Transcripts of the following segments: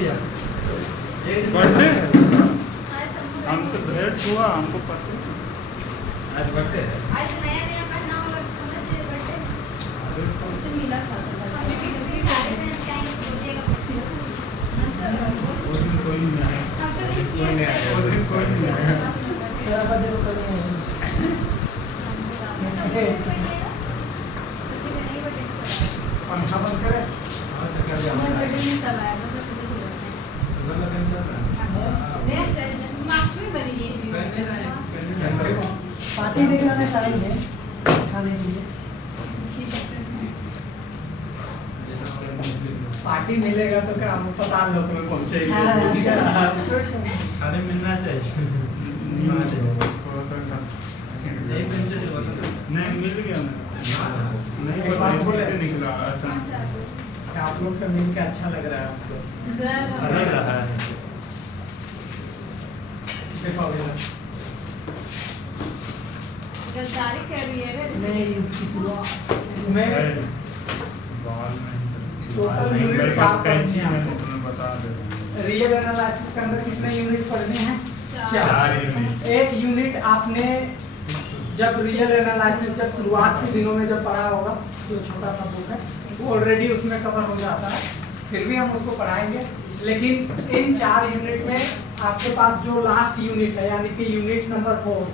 Birthday हमसे भेंट हुआ, हमको पता आज बर्थडे है। आज नया नया पहना होगा समझ ले बर्थडे से मिला था सारे में क्या बोलेगा उस दिन कोई नहीं आया, हम तो मिस कोई नहीं आया। उस दिन कोई नहीं आया। तेरा बर्थडे को करेंगे पंखा बंद करे। हाँ सर क्या दिया मैं हमने? बर्थडे में सब आया मतलब उधर लगन चल रहा है। नहीं सर मास्टर बनी है करने ना है, करने ना है। पार्टी देगा ना साइन है खाने के लिए। पार्टी मिलेगा तो क्या हम अस्पताल लोग में पहुंचेंगे। खाने मिलना चाहिए। नहीं, थोड़ा सा खा सकते। एक दिन से जो होता था। नहीं मिल गया ना, नहीं एक पता बात इसी बोले? से निकला अचानक। आप लोग से मिल के अच्छा लग रहा है आपको। लग रहा है देखो अभी गद्दारी कर रही है रे नहीं किसी को मैं बाल में Total नहीं, unit मेरे चार पास कैंची पढ़ने है, हैं। मैं तुम्हें बता दे रहा हूँ। रियल एनालिसिस के अंदर कितने यूनिट पढ़ने हैं? चार यूनिट। एक यूनिट आपने जब रियल एनालिसिस जब शुरुआत के दिनों में जब पढ़ा होगा, जो छोटा सा बुक है वो ऑलरेडी उसमें कवर हो जाता है, फिर भी हम उसको पढ़ाएंगे। लेकिन इन 4 यूनिट में आपके पास जो लास्ट यूनिट है यानी कि यूनिट नंबर 4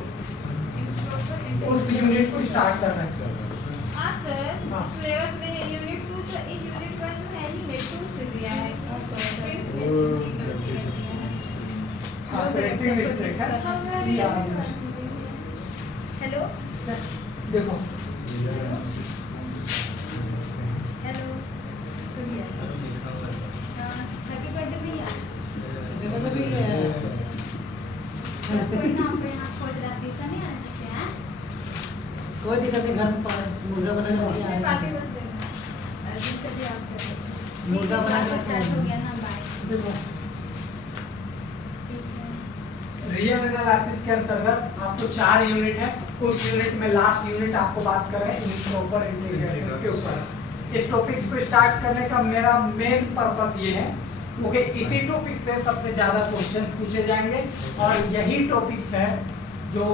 उस यूनिट को स्टार्ट करना है। हाँ सर, हाँ। सिलेबस में यूनिट 2 तो एक यूनिट 1 तो है ही, मैं 2 से दिया है। हाँ, तो entry mistake है। हेलो देखो हेलो हैप्पी बर्थडे भैया मतलब भी कोई ना आपको यहाँ खोज रहा ट्यूशन नहीं आने देते हैं कोई दिक्कत नहीं, घर पर मुर्गा बना के उससे आए पार्टी हैं। बस देना। जिसका भी आप कर मुर्गा बना के स्टार्ट हो गया ना बाय देखो रियल एनालिसिस के अंतर्गत आपको 4 यूनिट है। उस यूनिट में लास्ट यूनिट आपको बात कर रहे हैं इम्प्रॉपर इंटीग्रेशंस के ऊपर। इस टॉपिक्स को स्टार्ट करने का मेरा मेन पर्पस ये है क्योंकि इसी टॉपिक से सबसे ज्यादा क्वेश्चंस पूछे जाएंगे और यही टॉपिक्स है जो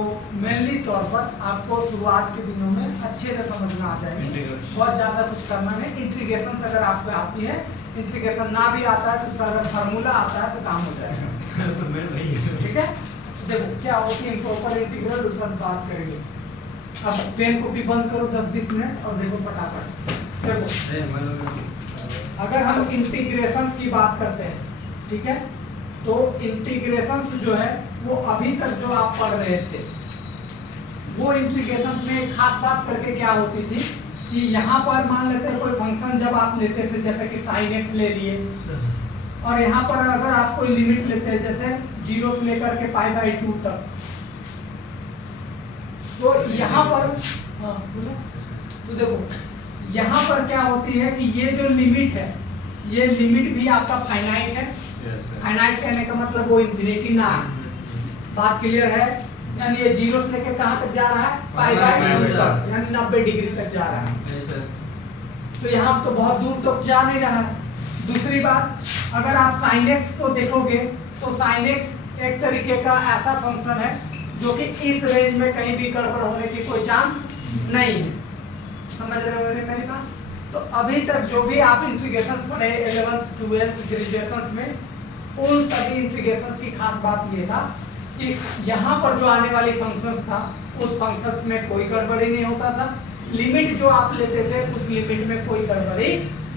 मेनली तौर पर आपको शुरुआत के दिनों में अच्छे से समझ में आ जाएंगे। बहुत ज्यादा कुछ करना नहीं। इंटीग्रेशन अगर आपको आती है, इंटीग्रेशन ना भी आता है तो उसका अगर फार्मूला आता है तो काम हो जाएगा। तो मैं नहीं है। ठीक है, देखो क्या होती है इम्प्रॉपर इंटीग्रल, उस पर बात करेंगे। अब पेन कॉपी बंद करो 10-20 मिनट और देखो फटाफट। देखो नहीं, मतलब अगर हम इंटीग्रेशंस की बात करते हैं, ठीक है, तो इंटीग्रेशंस जो है वो अभी तक जो आप पढ़ रहे थे वो इंटीग्रेशंस में एक खास बात करके क्या होती थी कि यहाँ पर मान लेते हैं कोई फंक्शन जब आप लेते थे जैसे कि sin x ले लिए और यहाँ पर अगर आप कोई लिमिट लेते हैं जैसे 0 से लेकर के π/2 तक, तो यहाँ पर हाँ बोलो, तो देखो यहाँ पर क्या होती है कि ये जो लिमिट है ये लिमिट भी आपका फाइनाइट है। फाइनाइट कहने का मतलब वो इंफिनिटी ना है। बात क्लियर है? यानी ये 0 से लेकर कहाँ तक जा रहा है? π/2 तक, यानी 90 डिग्री तक जा रहा है। तो यहाँ तो बहुत दूर तक जा नहीं रहा है। दूसरी बात, अगर आप sin x को देखोगे तो sin x एक तरीके का ऐसा फंक्शन है जो कि इस रेंज में कहीं भी गड़बड़ होने की कोई चांस नहीं है। समझ रहे हो मेरी बात? तो अभी तक जो भी आप इंटीग्रेशंस पढ़े 11th 12th ग्रेजुएशंस में, उन सभी इंटीग्रेशंस की खास बात ये था कि यहाँ पर जो आने वाली फंक्शंस था उस फंक्शंस में कोई गड़बड़ी नहीं होता था। लिमिट जो आप लेते थे उस लिमिट में कोई गड़बड़ी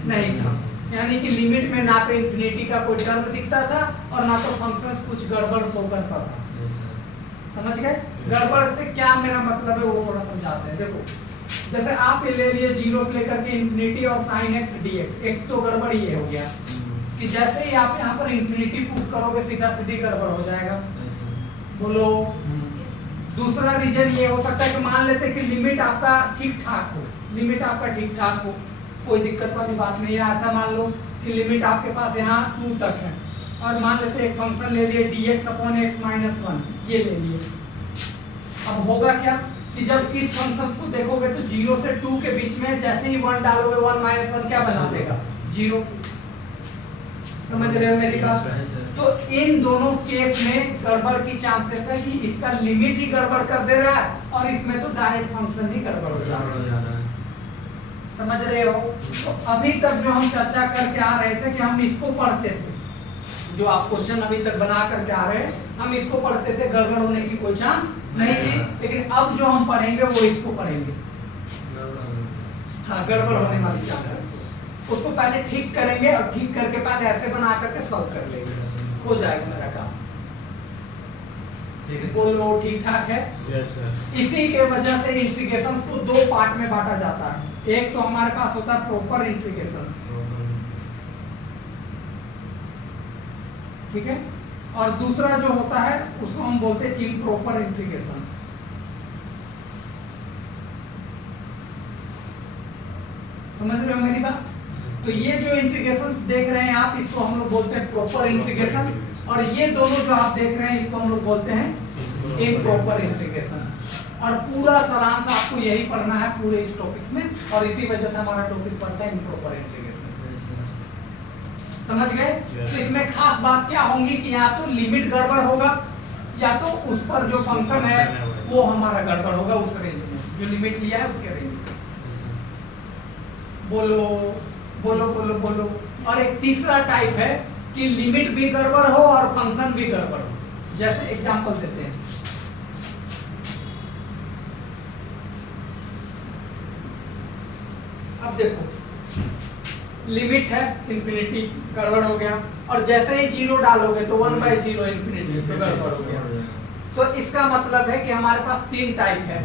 नहीं था। यानी कि लिमिट में ना तो इंफिनिटी का कोई टर्म दिखता था और ना तो फंक्शंस कुछ गड़बड़ शो करता था। समझ गए? गड़बड़ से क्या मेरा मतलब है वो थोड़ा समझाते हैं। देखो जैसे आप ये ले लिए 0 से लेकर के इंफिनिटी और sin x dx, एक तो गड़बड़ ये हो गया कि जैसे ही आप यहाँ पर इंफिनिटी पुट करोगे सीधा सीधी गड़बड़ हो जाएगा। बोलो। दूसरा रीजन ये हो सकता है कि मान लेते कि लिमिट आपका ठीक ठाक हो, लिमिट आपका ठीक ठाक हो, कोई दिक्कत वाली बात नहीं है। ऐसा मान लो कि लिमिट आपके पास यहाँ 2 तक है और मान लेते एक फंक्शन ले लिए dx/x-1, ये ले लिए। अब होगा क्या कि जब इस फंक्शन को देखोगे तो 0 से 2 के बीच में जैसे ही 1 डालोगे 1 - 1 क्या बना देगा? 0। समझ रहे हो मेरी बात? Yes, sir. तो इन दोनों केस में गड़बड़ की चांसेस है कि इसका लिमिट ही गड़बड़ कर दे रहा है और इसमें तो डायरेक्ट फंक्शन ही गड़बड़ हो जा रहा है। समझ रहे हो? तो अभी तक जो हम चर्चा करके आ रहे थे कि हम इसको पढ़ते थे, जो आप क्वेश्चन अभी तक बना करके आ रहे हैं, हम इसको पढ़ते थे, गड़बड़ होने की कोई चांस नहीं थी। लेकिन अब जो हम पढ़ेंगे वो इसको पढ़ेंगे, हाँ, गड़बड़ होने वाली चांसेस उसको पहले ठीक करेंगे और ठीक करके पहले ऐसे बना करके सॉल्व कर लेंगे, हो जाएगा मेरा काम। बोलो ठीक ठाक है? Yes, sir. इसी के वजह से इंटीग्रेशंस को दो पार्ट में बांटा जाता है। एक तो हमारे पास होता है प्रॉपर इंटीग्रेशंस, ठीक है, और दूसरा जो होता है उसको हम बोलते हैं इम्प्रॉपर इंटीग्रेशंस। समझ रहे हो मेरी बात? तो ये जो इंटीग्रेशंस देख रहे हैं आप, इसको हम लोग बोलते हैं प्रॉपर इंटीग्रेशन, और ये दोनों जो आप देख रहे हैं इसको हम लोग बोलते हैं इम्प्रॉपर इंटीग्रेशंस। और पूरा सारांश आपको यही पढ़ना है पूरे इस टॉपिक्स में, और इसी वजह से हमारा टॉपिक पढ़ता है इम्प्रॉपर इंटीग्रेशंस। समझ गए? तो इसमें खास बात क्या होंगी कि या तो लिमिट गड़बड़ होगा या तो उस पर जो फंक्शन है वो हमारा गड़बड़ होगा, उस रेंज में जो लिमिट लिया है उसके रेंज में। बोलो बोलो बोलो बोलो। और एक तीसरा टाइप है कि लिमिट भी गड़बड़ हो और फंक्शन भी गड़बड़ हो। जैसे एग्जांपल देते हैं, अब देखो लिमिट है इन्फिनिटी, गड़बड़ हो गया, और जैसे ही जीरो डालोगे तो 1/0 इन्फिनिटी, तो गड़बड़ हो गया। तो इसका मतलब है कि हमारे पास तीन टाइप है,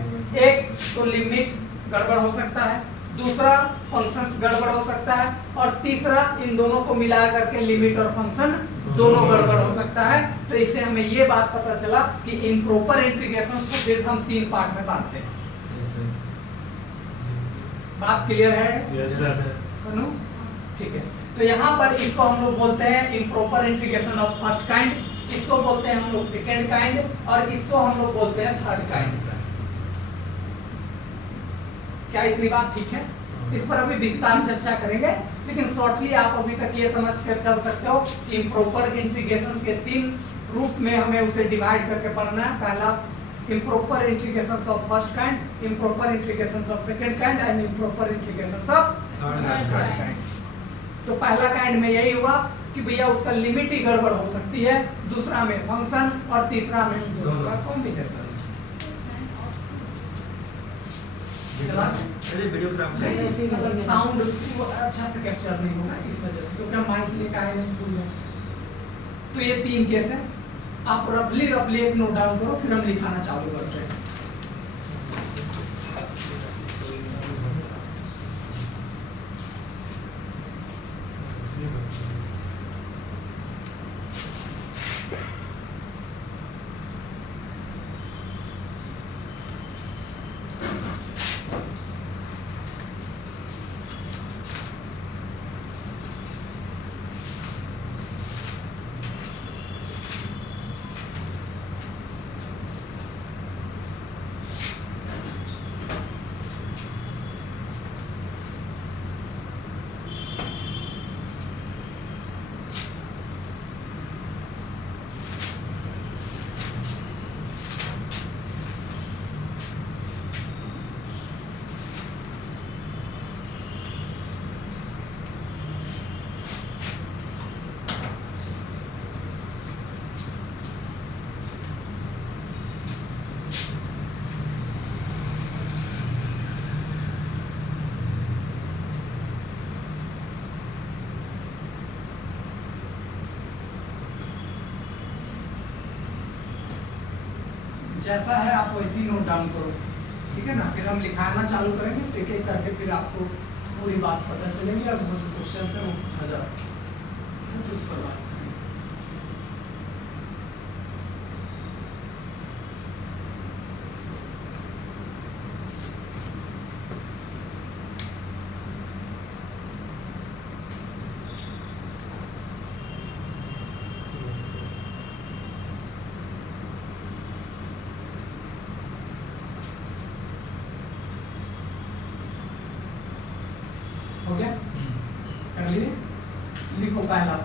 एक तो लिमिट गड़बड़ हो सकता है, दूसरा फंक्शंस गड़बड़ हो सकता है, और तीसरा इन दोनों को मिला करके लिमिट और फंक्शन दोनों गड़बड़ हो सकता है। तो इससे हमें ये बात पता चला कि इम्प्रॉपर इंटीग्रेशंस को सिर्फ हम तीन पार्ट में बांटते हैं। बात क्लियर है? Yes, sir. बनो? ठीक है। तो यहाँ पर इसको हम लोग बोलते हैं improper integration of first kind, इसको बोलते हैं हम लोग सेकेंड काइंड, और इसको हम लोग बोलते हैं थर्ड काइंड। क्या इतनी बात ठीक है? इस पर अभी विस्तार चर्चा करेंगे, लेकिन शॉर्टली आप अभी तक ये समझ कर चल सकते हो कि इम्प्रॉपर इंटीग्रेशंस के तीन रूप में हमें उसे डिवाइड करके पढ़ना है। पहला improper integrations of first kind, improper integrations of second kind and improper integrations of third kind. तो पहला काइंड में यही हुआ कि भैया उसका लिमिट ही गड़बड़ हो सकती है, दूसरा में फंक्शन, और तीसरा में दोनों का कॉम्बिनेशन। मतलब साउंड अच्छा से कैप्चर नहीं होगा इस वजह से, क्योंकि हम माइक लेकर आए नहीं भूल गए। तो ये तीन केस है, आप रफली एक नोट डाउन करो, फिर हम लिखाना चालू करते हैं। जैसा है आप वैसे ही नोट डाउन करो, ठीक है ना? फिर हम लिखाना चालू करेंगे, तो एक एक करके फिर आपको पूरी बात पता चलेगी, और वो जो क्वेश्चन है वो पूछा जाता है तो उस पर बात करेंगे। हो गया? कर लिए?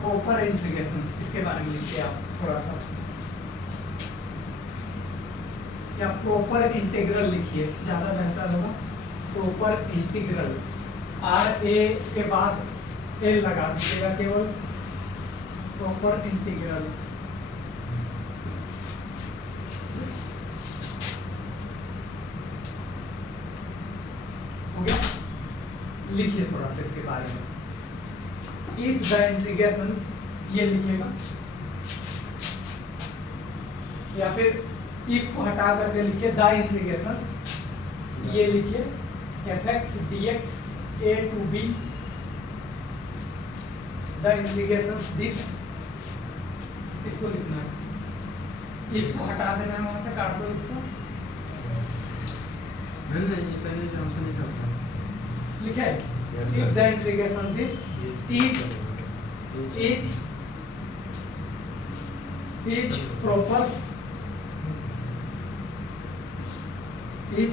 प्रॉपर इंटीग्रेशंस, इसके बारे में लिखिए आप थोड़ा सा, या प्रॉपर इंटीग्रल लिखिए, ज्यादा बेहतर होगा। प्रॉपर इंटीग्रल, आर ए के बाद एल लगा दीजिएगा केवल, प्रॉपर इंटीग्रल। हो गया, लिखिए थोड़ा सा इसके बारे में। इफ द इंटीग्रेशंस, ये लिखिएगा, या फिर इफ को हटा करके लिखिए द इंटीग्रेशंस, ये लिखिए fx dx a to b, the integrations this, इसको लिखना है। इफ को हटा देना है, वहां से काट दो इसको, नहीं पहले जो हमसे नहीं चलता लिखे Yes, sir. if the integration this is proper if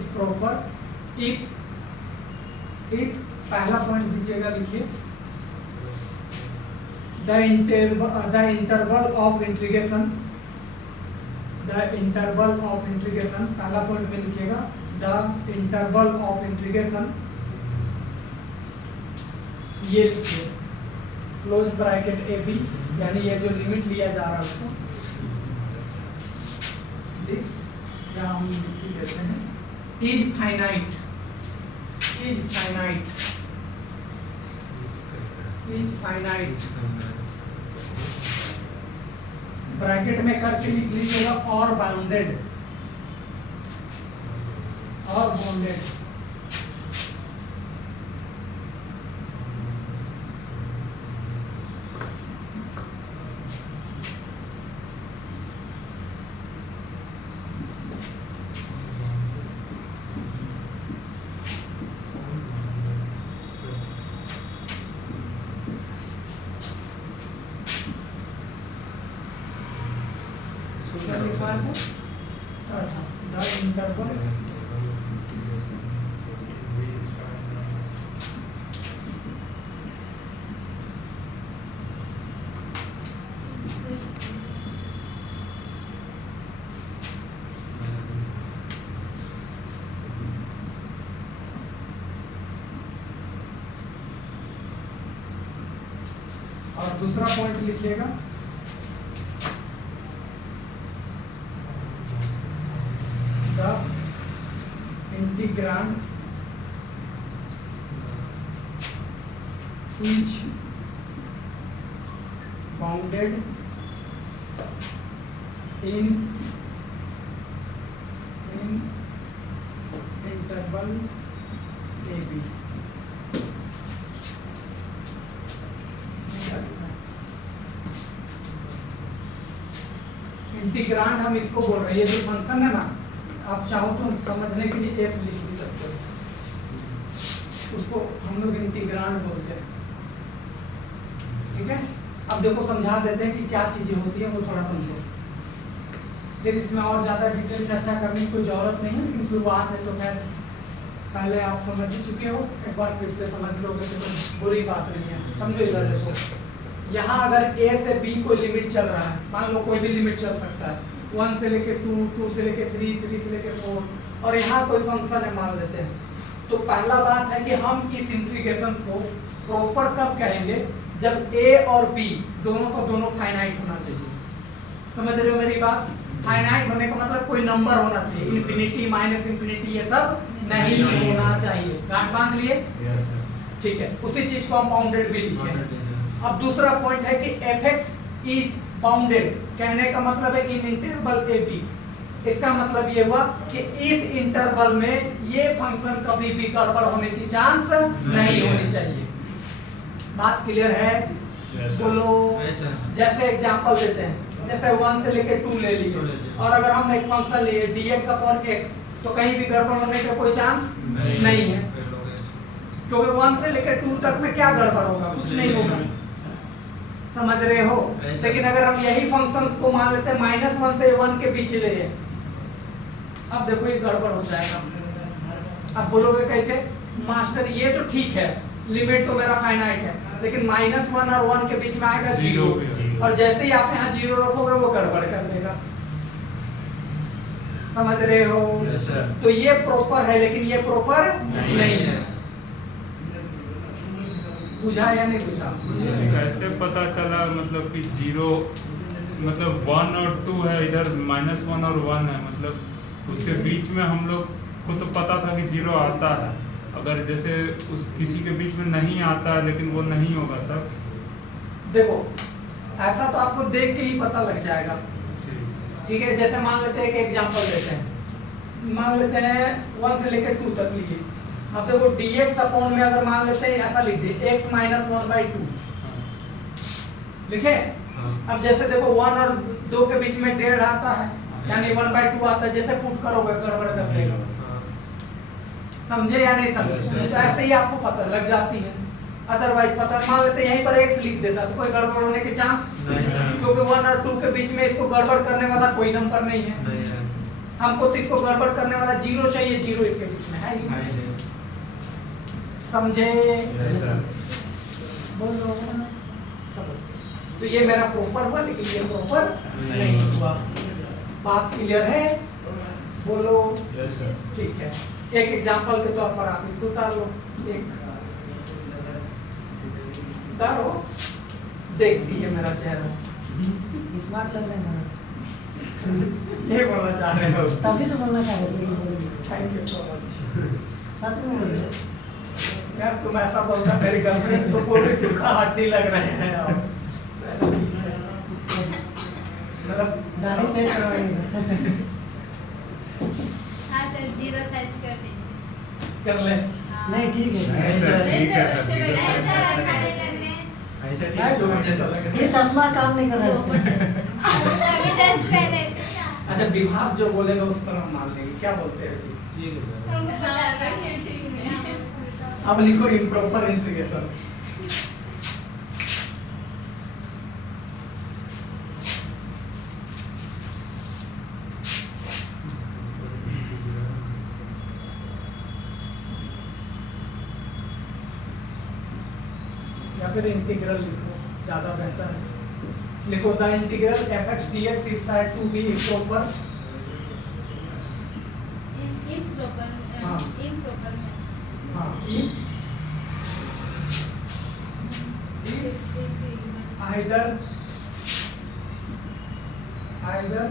पहला पॉइंट दीजिएगा, लिखिए the interval of integration, पहला पॉइंट में लिखिएगा the interval of integration, ये लिखिए क्लोज ब्रैकेट ए बी, यानी ये जो लिमिट लिया जा रहा है उसको, दिस या हम लिख ही देते हैं, इज फाइनाइट, ब्रैकेट में करके लिख लीजिएगा और बाउंडेड, क्या लिखा है? अच्छा, द इंटरवल और दूसरा पॉइंट लिखिएगा the integrand is bounded in interval A B. Integrand हम इसको बोल रहे हैं, ये जो फंक्शन है ना, आप चाहो तो समझने के लिए एफ लिख भी सकते हो, उसको हम लोग इंटीग्रांड बोलते हैं। ठीक है, अब देखो समझा देते हैं कि क्या चीजें होती है, वो थोड़ा समझो, फिर इसमें और ज्यादा डिटेल चर्चा करने की कोई जरूरत नहीं है, लेकिन शुरुआत है तो खैर पहले आप समझ ही चुके हो, एक बार फिर से समझ लोगे तो कोई बुरी बात नहीं है। समझो इधर देखो, यहाँ अगर a से b कोई लिमिट चल रहा है, मान लो कोई भी लिमिट चल सकता है, 1 से लेके 2, 2 से लेके 3, 3 से लेके 4, और यहाँ कोई फंक्शन है मान लेते हैं, तो पहला बात है कि हम इस इंटीग्रेशंस को प्रॉपर तब कहेंगे जब a और b दोनों को दोनों फाइनाइट होना चाहिए। समझ रहे हो मेरी बात? फाइनाइट होने का मतलब कोई नंबर होना चाहिए, इन्फिनिटी माइनस इन्फिनिटी ये सब नहीं होना चाहिए। गांठ बांध लिए? Yes sir. ठीक है, उसी चीज को हम बाउंडेड भी लिखे। अब दूसरा पॉइंट है कि fx इज बाउंडेड, कहने का मतलब है इन इंटरवल ए बी। इसका मतलब ये हुआ कि इस इंटरवल में ये फंक्शन कभी भी गड़बड़ होने की चांस नहीं होनी चाहिए। बात क्लियर है? बोलो। जैसे एग्जांपल देते हैं, जैसे 1 से लेके 2 ले लिए, और अगर हम एक फंक्शन लिए dx/x, तो कहीं भी गड़बड़ होने का कोई चांस नहीं है, क्योंकि 1 से लेके 2 तक में क्या गड़बड़ होगा? कुछ नहीं होगा। समझ रहे हो? लेकिन अगर हम यही फंक्शंस को मान लेते हैं -1 से 1 के बीच ले, अब देखो ये गड़बड़ हो जाएगा। अब बोलोगे कैसे? मास्टर ये तो ठीक है, लिमिट तो मेरा फाइनाइट है, लेकिन -1 और 1 के बीच में आएगा 0 और जैसे ही आप यहाँ 0 रखोगे वो गड़बड़ कर देगा। समझ रहे हो? Yes, sir. तो ये प्रॉपर है लेकिन ये प्रॉपर नहीं है। बुझा या नहीं बुझा? कैसे पता चला मतलब कि 0 मतलब 1 और 2 है, इधर -1 और 1 है, मतलब उसके बीच में हम लोग को तो पता था कि 0 आता है। अगर जैसे उस किसी के बीच में नहीं आता है लेकिन वो नहीं होगा तब देखो ऐसा तो आपको देख के ही पता लग जाएगा। ठीक है, जैसे मान लेते हैं एक एग्जांपल लेते हैं, मान लेते हैं 1 से लेकर 2 तक लिए। अब देखो dx अपॉन में अगर मान लेते हैं ऐसा लिख दिए x - 1/2 लिखे। अब जैसे देखो 1 और 2 के बीच में 1.5 आता है यानी 1/2 आता है, जैसे पुट करोगे गड़बड़ कर देगा। समझे या नहीं समझे? तो ऐसे ही आपको पता लग जाती है। अदरवाइज पता मान लेते हैं यहीं पर x लिख देता तो कोई गड़बड़ होने के चांस नहीं, क्योंकि 1 और 2 के बीच में इसको गड़बड़ करने वाला कोई नंबर नहीं है। हमको तो इसको गड़बड़ करने वाला 0 चाहिए, 0 इसके बीच में है ही। समझे? बोलो। तो ये मेरा प्रॉपर हुआ लेकिन ये प्रॉपर नहीं हुआ। बात क्लियर है? बोलो। ठीक है, एक एग्जांपल के तौर पर आप इसको उतार लो। एक उतारो, देखती है मेरा चेहरा। स्मार्ट लग रहा है समझ। ये बोलना चाह रहे हो? तभी से बोलना चाह रहे थे। Thank you so much. सच में बोल रहे यार तुम ऐसा बोलता मेरी गर्लफ्रेंड तो पूरी सूखा हड्डी लग रहे हैं आप। मतलब दाढ़ी सेट करवाएंगे। हाँ सर 0 सेट कर दीजिए। कर ले। हाँ। नहीं ठीक है। नहीं सर, ठीक है सर, ऐसा ठीक है सर। अच्छा लग रहे हैं। ऐसा ठीक है। जो मुझे ऐसा लग रहा ये है। चश्मा काम नहीं कर रहा है इसका। अभी जस्ट पहले अच्छा विभास जो बोलेगा उस पर हम मान लेंगे। क्या बोलते हैं जी? हमको पता है। अब लिखो इम्प्रॉपर इंटीग्रेशन। या फिर इंटीग्रल लिखो, ज्यादा बेहतर है। लिखो the integral f(x) dx is said to be improper। Improper हाँ। इम्प्रॉपर में हाँ, either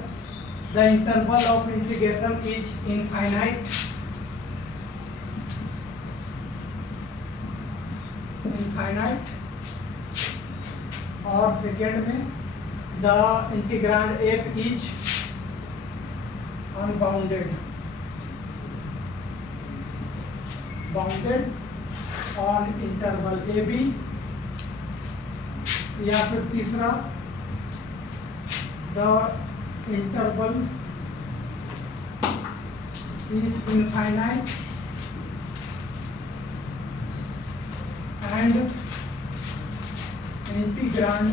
the interval of integration is infinite और सेकेंड में the integrand f is unbounded on interval a b, या फिर तीसरा the interval is infinite and integrand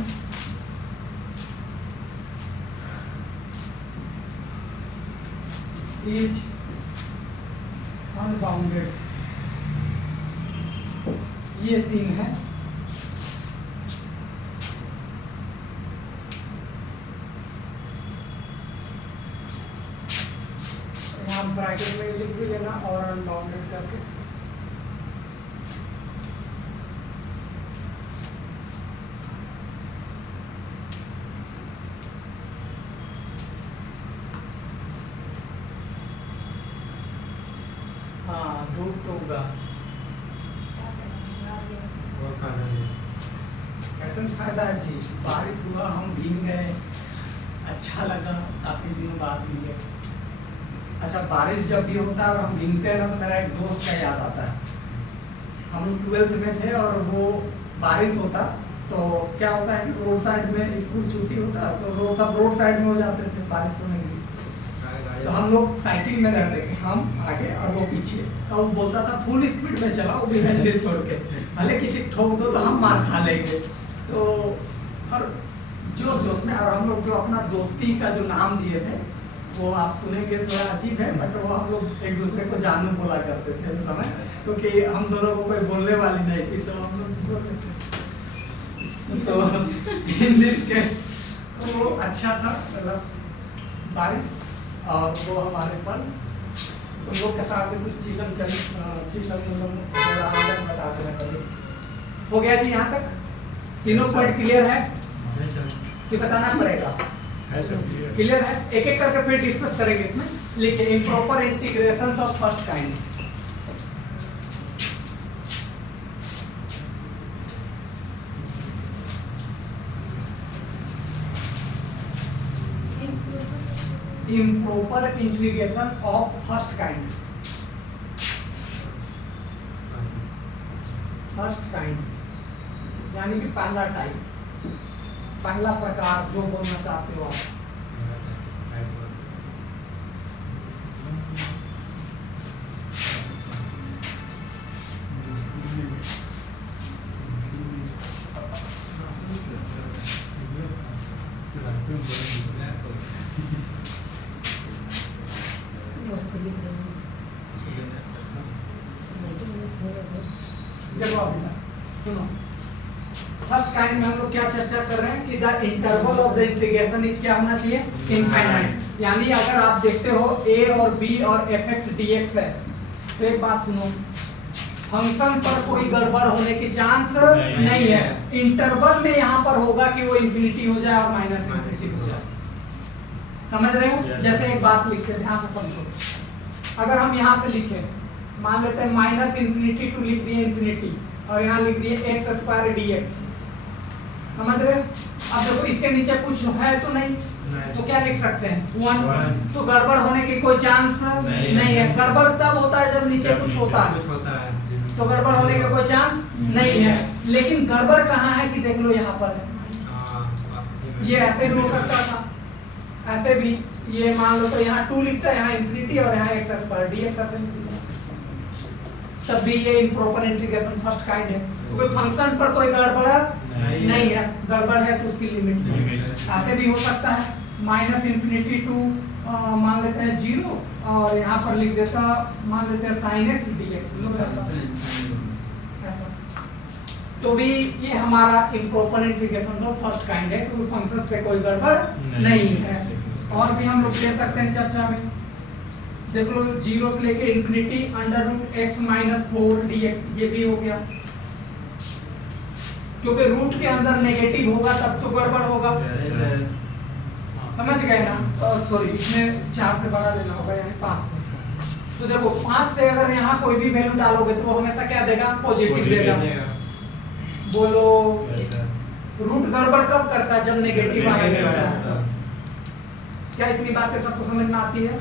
is unbounded। ये 3 है। यहाँ ब्रैकेट में लिख भी लेना और अनबाउंडेड करके। हाँ धूप तो होगा। कैसे फायदा है जी? बारिश हुआ, हम भीग गए, अच्छा लगा, काफी दिनों बाद भीगे। अच्छा बारिश जब भी होता है और हम भीगते हैं ना तो मेरा एक दोस्त का याद आता है। हम लोग 12th में थे और वो बारिश होता तो क्या होता है कि रोड साइड में स्कूल छुट्टी होता तो सब रोड साइड में हो जाते थे बारिश होने के लिए। तो हम लोग साइकिल में रहते थे, हम आगे और वो पीछे। तो वो बोलता था फुल स्पीड में चलाओ बिना दिल छोड़ के, भले किसी ठोक दो तो हम मार खा लेंगे। तो और जोश जोश में, और हम लोग जो अपना दोस्ती का जो नाम दिए थे वो आप सुनेंगे थोड़ा अजीब है, बट वो हम लोग एक दूसरे को जानू बोला करते थे उस समय, क्योंकि हम दोनों को कोई बोलने वाली नहीं थी तो हम लोग बोलते थे। तो इन दिस केस वो अच्छा था, मतलब बारिश और वो हमारे पल तुम लोग के साथ में कुछ चिकन बताते हैं कभी। हो गया जी यहाँ तक? तीनों पॉइंट क्लियर है कि बताना पड़ेगा? क्लियर है? एक एक करके फिर डिस्कस करेंगे इसमें। लिखिए improper integrations of first kind. improper integration of first kind। First kind यानी कि पहला टाइप, पहला प्रकार जो बोलना चाहते हो आप। देखो अभी सुनो, फर्स्ट काइंड में हम लोग क्या चर्चा कर रहे हैं कि the interval of the integration is क्या होना चाहिए? इनफाइनाइट। यानी अगर आप देखते हो a और b और fx dx है, तो एक बात सुनो, फंक्शन पर कोई गड़बड़ होने की चांस नहीं है। इंटरवल में यहाँ पर होगा कि वो इंफिनिटी हो जाए और माइनस इंफिनिटी हो जाए। समझ रहे हो? जैसे एक बात लिखते हैं, ध्यान से समझो। अगर हम यहाँ से लिखें, मान लेते हैं माइनस इंफिनिटी टू लिख दिए इंफिनिटी और यहाँ लिख दिए एक्स स्क्वायर dx। समझ रहे हो? अब देखो इसके नीचे कुछ है तो नहीं, तो क्या लिख सकते हैं? 1। तो गड़बड़ होने की कोई चांस नहीं है। गड़बड़ तब होता है जब नीचे कुछ होता है, तो गड़बड़ होने का कोई चांस नहीं है। लेकिन गड़बड़ कहाँ है कि देख लो यहाँ पर है। ये ऐसे भी हो सकता था, ऐसे भी। ये मान लो तो यहाँ 2 लिखता है, यहाँ इंफिनिटी और यहाँ एक्स स्क्वायर dx ऐसे लिखता है। तब भी ये इम्प्रॉपर इंटीग्रेशन फर्स्ट काइंड है, क्योंकि फंक्शन पर कोई गड़बड़ नहीं है। गड़बड़ है तो उसकी लिमिट। ऐसे भी हो सकता है माइनस इंफिनिटी टू मान लेते हैं 0 और यहाँ पर लिख देता, मान लेते हैं sin x dx। ऐसा तो भी ये हमारा improper integration of first kind है, क्योंकि फंक्शन पे कोई गड़बड़ नहीं है। और भी हम लोग ले सकते हैं चर्चा में। देख लो 0 से लेके इंफिनिटी √x-4 dx, ये भी हो गया। क्योंकि रूट के अंदर नेगेटिव होगा तब तो गड़बड़ होगा। समझ गए ना? सॉरी, इसमें 4 से बड़ा लेना होगा, यानी 5 से। तो देखो 5 से अगर यहाँ कोई भी वैल्यू डालोगे तो वो हमेशा क्या देगा? पॉजिटिव देगा। बोलो रूट गड़बड़ कब करता है? जब नेगेटिव आएगा। क्या इतनी बातें सबको समझ में आती है?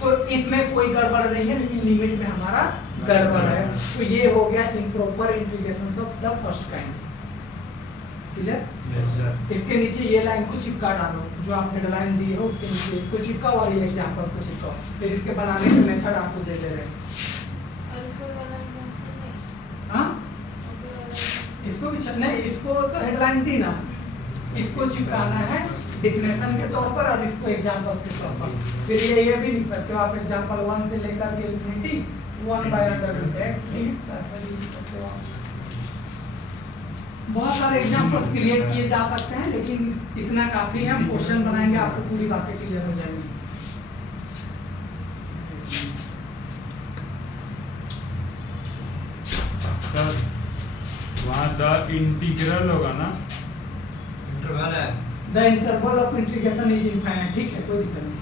तो इसमें कोई गड़बड़ नहीं है, लेकिन लिमिट में हमारा गड़बड़ है। तो ये हो गया improper integration of the first kind. Clear? इसके नीचे ये लाइन को चिपका डालो, जो आप हेडलाइन दी है उसके नीचे इसको चिपकाओ और ये एग्जांपल्स को चिपकाओ। फिर इसके बनाने के मेथड आपको दे दे रहे हैं। हाँ, इसको भी नहीं, इसको तो हेडलाइन दी ना, इसको चिपकाना है डिफिनेशन के तौर पर और इसको एग्जांपल्स के तौर पर। फिर ये भी लिख सकते हो आप, एग्जांपल 1 से लेकर के इंफिनिटी 1/√x dx ऐसे भी लिख सकते हो आप। बहुत सारे एग्जांपल्स क्रिएट किए जा सकते हैं, लेकिन इतना काफी है। हम क्वेश्चन बनाएंगे, आपको पूरी बातें क्लियर हो जाएंगी। सर वहाँ द इंटीग्रल होगा ना? इंटरवल है। The interval of integration is infinite. ठीक है, कोई दिक्कत नहीं।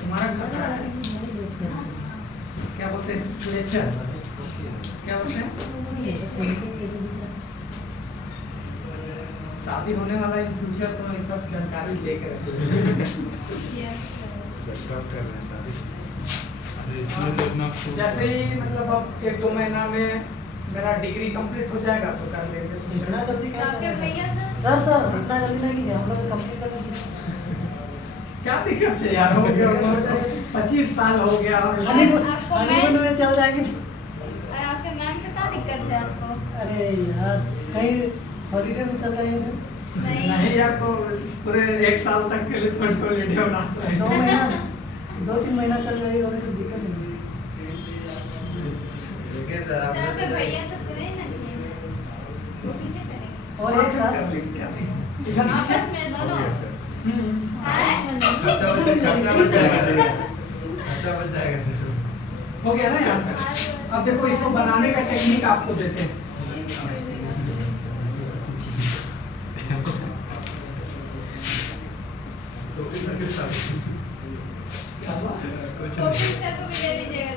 तुम्हारा घर कहाँ है? क्या बोलते हैं? लेक्चर क्या बोलते हैं? शादी होने वाला इन फ्यूचर तो ये सब जानकारी लेके रखिए। जैसे ही मतलब अब 1-2 महीना में मेरा डिग्री कंप्लीट हो जाएगा तो कर लेंगे। इतना जल्दी क्या आपके भैया सर? सर इतना जल्दी नहीं कीजिए, हम लोग कंप्लीट कर देंगे। क्या दिक्कत है यार? हो गया 25 साल हो गया और हनीमून में चल जाएंगे। आपके मैम से क्या दिक्कत है आपको? अरे यार, कहीं हॉलीडे में चल जाएंगे। नहीं यार, तो पूरे 1 साल तक के लिए थोड़ी थोड़ी वीडियो बनाता है। 2 महीना 2-3 महीना चल जाएगा और सब दिक्कत नहीं। आपके भैया तो करे ना कि वो पीछे करेंगे और एक साल कर लेंगे क्या इधर आपस में दोनों हाँ? हो गया ना यहाँ तक। अब देखो इसको बनाने का टेक्निक आपको देते हैं। क्या हुआ? कॉफी से तो भी ले लीजिएगा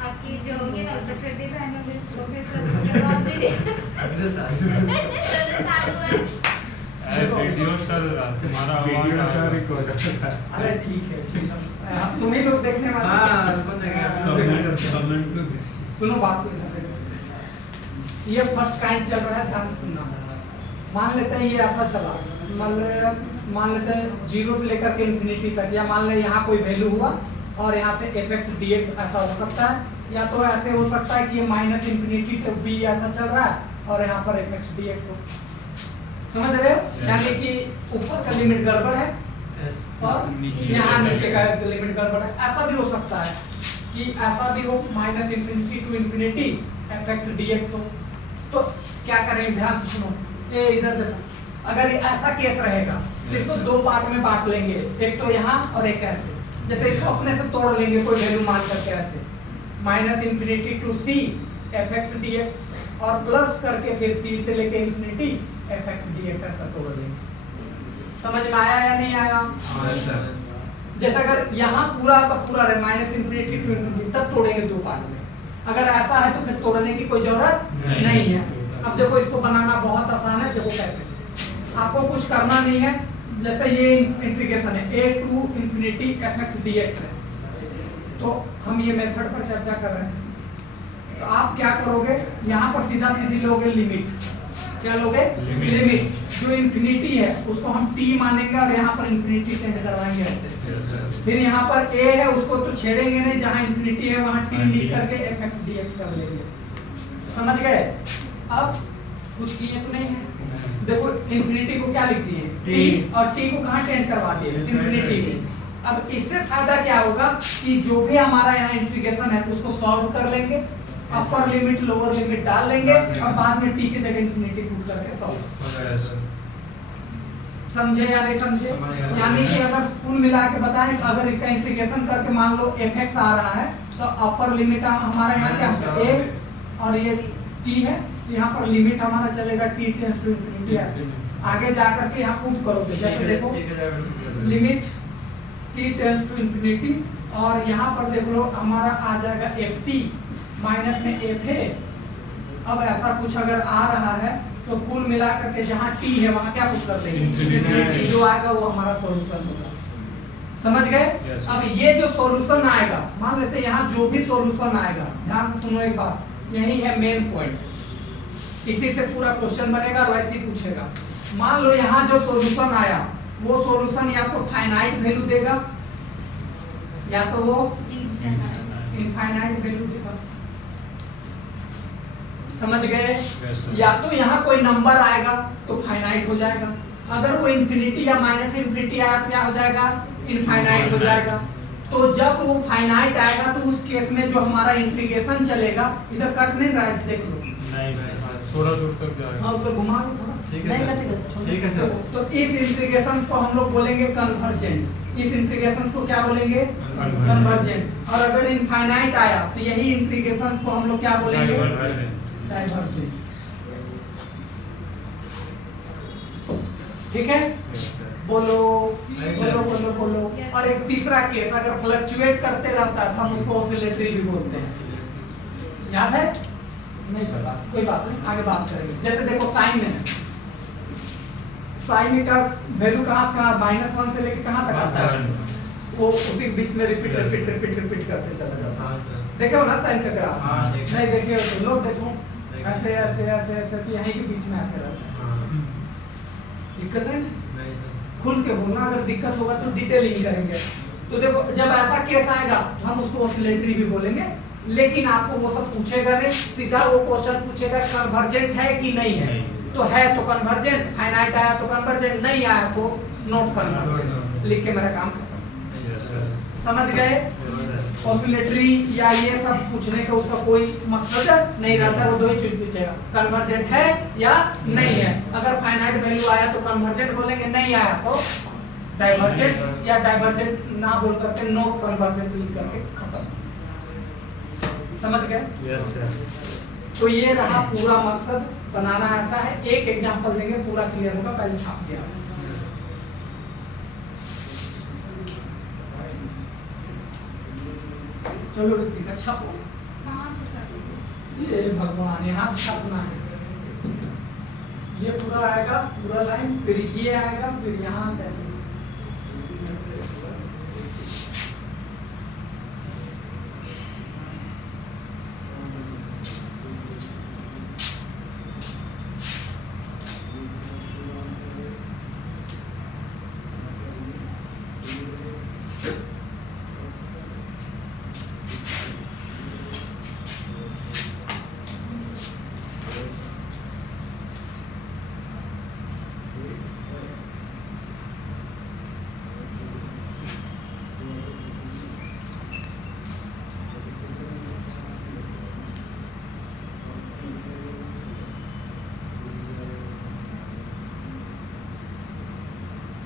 आपकी जो होगी ना उसको छठी बहन होगी उसको भी सब जवाब दे दे साड़ू है वीडियो चल रहा तुम्हारा आवाज अरे ठीक है, ठीक है। तुम ही लोग देखने वाले सुनो बात को इधर देखो। ये फर्स्ट काइंड चल रहा है, ध्यान से सुनना। मान लेते हैं ये ऐसा चला, मान लेते हैं 0 से लेकर के इंफिनिटी तक, या मान ले यहाँ कोई वैल्यू हुआ और यहाँ से fx dx ऐसा हो सकता है, या तो ऐसे हो सकता है कि ये माइनस इंफिनिटी टू b ऐसा चल रहा है और यहाँ पर fx dx हो। समझ रहे हो? यानी कि ऊपर का लिमिट गड़बड़ है और यहाँ नीचे का लिमिट गड़बड़ है। ऐसा भी हो सकता है कि ऐसा भी हो minus infinity to infinity fx dx हो। तो क्या करेंगे, ध्यान से सुनो। ये इधर देखो, अगर ये ऐसा केस रहेगा तो इसको 2 पार्ट में बांट लेंगे, एक तो यहाँ और एक ऐसे। जैसे इसको अपने से तोड़ लेंगे कोई वैल्यू मान करके, ऐसे minus infinity to c fx dx और प्लस करके फिर c से लेके इंफिनिटी fx dx ऐसा तोड़ लेंगे। समझ में आया या नहीं आया? जैसे अगर यहाँ पूरा का पूरा रहे माइनस इंफिनिटी टू इंफिनिटी, तब तोड़ेंगे 2 पार्ट में। अगर ऐसा है तो फिर तोड़ने की कोई जरूरत नहीं है। अब देखो इसको बनाना बहुत आसान है। देखो कैसे, आपको कुछ करना नहीं है। जैसे ये इंटीग्रेशन है a to infinity fx dx है, तो हम ये मेथड पर चर्चा कर रहे हैं। तो आप क्या करोगे, यहाँ पर सीधा सीधी लोगे लिमिट। क्या लोगे? लिमिट। जो इंफिनिटी है उसको हम t मानेंगे और यहाँ पर इंफिनिटी टेंड करवाएंगे ऐसे। फिर यहाँ पर a है उसको तो छेड़ेंगे नहीं, जहाँ इंफिनिटी है वहाँ t लिख करके fx dx कर लेंगे। समझ गए? अब कुछ किए तो नहीं है। देखो इंफिनिटी को क्या लिख दिए t, और t को कहाँ टेंड करवा दिए? इंफिनिटी में। अब इससे फायदा क्या होगा कि जो भी हमारा यहाँ इंटीग्रेशन है उसको सॉल्व कर लेंगे, अपर लिमिट लोअर लिमिट डाल लेंगे और बाद में t की जगह इंफिनिटी पुट करके सॉल्व। समझे या नहीं समझे? यानी कि अगर कुल मिला के बताएं, अगर इसका इंटीग्रेशन करके मान लो fx आ रहा है तो अपर लिमिट हमारा यहाँ क्या है a और ये t है, यहाँ पर लिमिट हमारा चलेगा t टेंड्स टू इंफिनिटी ऐसे। आगे जा करके यहाँ पुट करोगे, जैसे देखो limit t tends to infinity और यहाँ पर देख लो हमारा आ जाएगा ft माइनस में f है। अब ऐसा कुछ अगर आ रहा है तो कुल मिला करके जहाँ t है वहाँ क्या पुट कर देंगे, जो आएगा वो हमारा सॉल्यूशन होगा। समझ गए? अब ये जो सॉल्यूशन आएगा, मान लेते हैं यहाँ जो भी सॉल्यूशन आएगा, ध्यान से सुनो एक बात, यही है मेन पॉइंट। इसी से पूरा क्वेश्चन बनेगा और वैसे ही पूछेगा। मान लो यहाँ जो सॉल्यूशन आया वो सॉल्यूशन या तो फाइनाइट वैल्यू देगा या तो वो इनफाइनाइट वैल्यू देगा। समझ गए? या तो यहाँ कोई नंबर आएगा तो फाइनाइट हो जाएगा, अगर वो इंफिनिटी या माइनस इंफिनिटी आया तो क्या हो जाएगा? इनफाइनाइट हो जाएगा। तो जब वो फाइनाइट आएगा तो उस केस में जो हमारा इंटीग्रेशन चलेगा, इधर कट नहीं रहा है, देख लो नहीं सर, थोड़ा दूर तक जाएगा। हाँ उसको घुमा दो थोड़ा। नहीं कटेगा। ठीक है सर। तो इस इंटीग्रेशन को हम लोग बोलेंगे कन्वर्जेंट। इस इंटीग्रेशन को क्या बोलेंगे? कन्वर्जेंट। और अगर इनफाइनाइट आया तो यही इंटीग्रेशन को हम लोग क्या बोलेंगे? डाइवर्जेंट। ठीक है, बोलो बोलो बोलो बोलो। और एक तीसरा केस, अगर फ्लक्चुएट करते रहता है तो हम उसको ऑसिलेटरी भी बोलते हैं। याद है? नहीं पता, कोई बात नहीं, आगे बात करेंगे। जैसे देखो साइन है, साइन का वैल्यू कहाँ से कहाँ -1 से लेके कहाँ तक आता है? वो उसी बीच में रिपीट रिपीट रिपीट रिपीट करते चला जाता है। देखे हो ना साइन का ग्राफ? नहीं देखे हो तो लोग देखो, ऐसे ऐसे ऐसे ऐसे तो यहीं के बीच में ऐसे रहता है। दिक्कत है ना? खुल के बोलना, अगर दिक्कत होगा तो डिटेलिंग करेंगे। तो देखो जब ऐसा केस आएगा तो हम उसको ऑसिलेटरी भी बोलेंगे, लेकिन आपको वो सब पूछेगा नहीं, सीधा वो क्वेश्चन पूछेगा कन्वर्जेंट है कि नहीं है। तो है तो कन्वर्जेंट, फाइनाइट आया तो कन्वर्जेंट, नहीं आया तो नॉट कन्वर्जेंट, लिख के मेरा काम खत्म। समझ गए? ऑसिलेटरी या ये सब पूछने का उसका कोई मकसद नहीं रहता, वो दो ही चीज पूछेगा, कन्वर्जेंट है या नहीं है। अगर फाइनाइट वैल्यू आया तो कन्वर्जेंट बोलेंगे, नहीं आया तो डाइवर्जेंट, या डाइवर्जेंट ना बोल करके नो कन्वर्जेंट लिख करके खत्म। समझ गए? Yes sir. तो ये रहा पूरा मकसद, बनाना ऐसा है। एक एग्जांपल देंगे, पूरा क्लियर होगा, पहले छाप दिया। चलो ऋतिका छापो। कहाँ पे सर? ये भगवान यहाँ से छापना है। ये पूरा आएगा, पूरा लाइन, फिर ये आएगा, फिर यहाँ से ऐसे।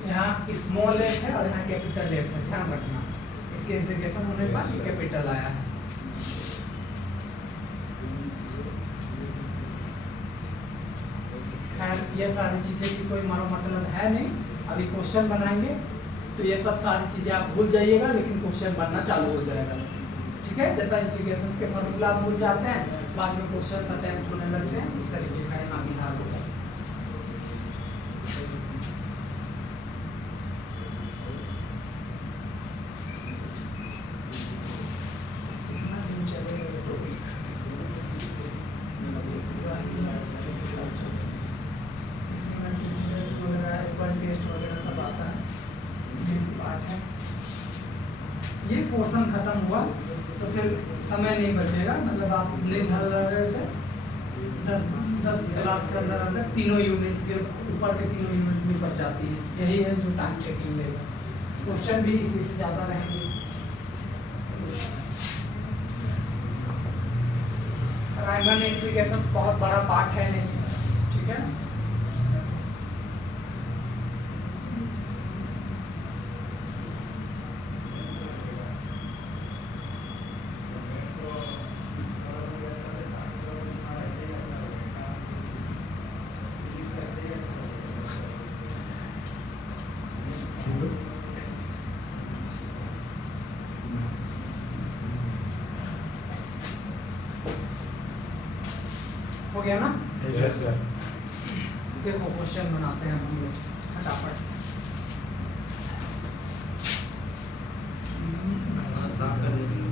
यहाँ स्मॉल लेफ्ट है और यहाँ कैपिटल लेफ्ट है, ध्यान रखना। इसके इंटीग्रेशन होने के बाद कैपिटल आया है। खैर ये सारी चीजें की कोई मारो मतलब है नहीं, अभी क्वेश्चन बनाएंगे तो ये सब सारी चीजें आप भूल जाइएगा, लेकिन क्वेश्चन बनना चालू हो जाएगा। ठीक है, जैसा इंटीग्रेशन के फॉर्मूला आप भूल जाते हैं, बाद में क्वेश्चन अटेम्प्ट होने लगते हैं, उस तरीके का यहाँ बिहार होगा। ये पोर्शन खत्म हुआ तो फिर समय नहीं बचेगा, मतलब आप निर्धारण से 10 क्लास के अंदर अंदर तीनों यूनिट के ऊपर के तीनों यूनिट में बच जाती है। यही है जो टाइम टेकिंग लेगा। क्वेश्चन भी इसी से ज़्यादा रहेंगे। राइमन इंटीग्रेशन बहुत बड़ा पार्ट है नहीं, ठीक है। हो गया ना? Yes sir. देखो क्वेश्चन बनाते हैं हम लोग फटाफट। साफ कर दीजिए।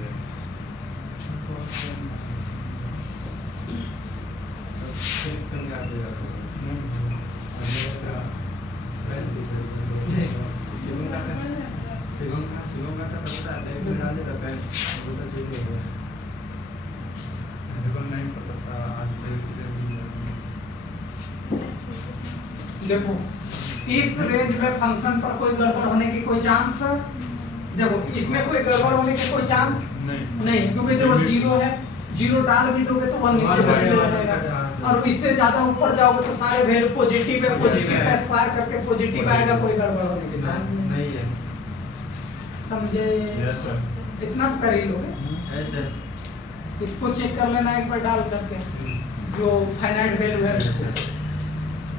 देखो इस रेंज में फंक्शन पर कोई गड़बड़ होने की कोई चांस, देखो इसमें कोई गड़बड़ होने की कोई चांस नहीं, क्योंकि देखो जीरो है, जीरो डाल भी दोगे तो वन नीचे बचेगा, और इससे ज्यादा ऊपर जाओगे तो सारे वैल्यू पॉजिटिव है, पॉजिटिव का स्क्वायर करके पॉजिटिव आएगा, कोई गड़बड़ होने की चांस नहीं है। समझे? Yes sir. इतना तो कर ही लोगे। इसको चेक कर लेना एक बार डाल करके, जो फाइनाइट वैल्यू है,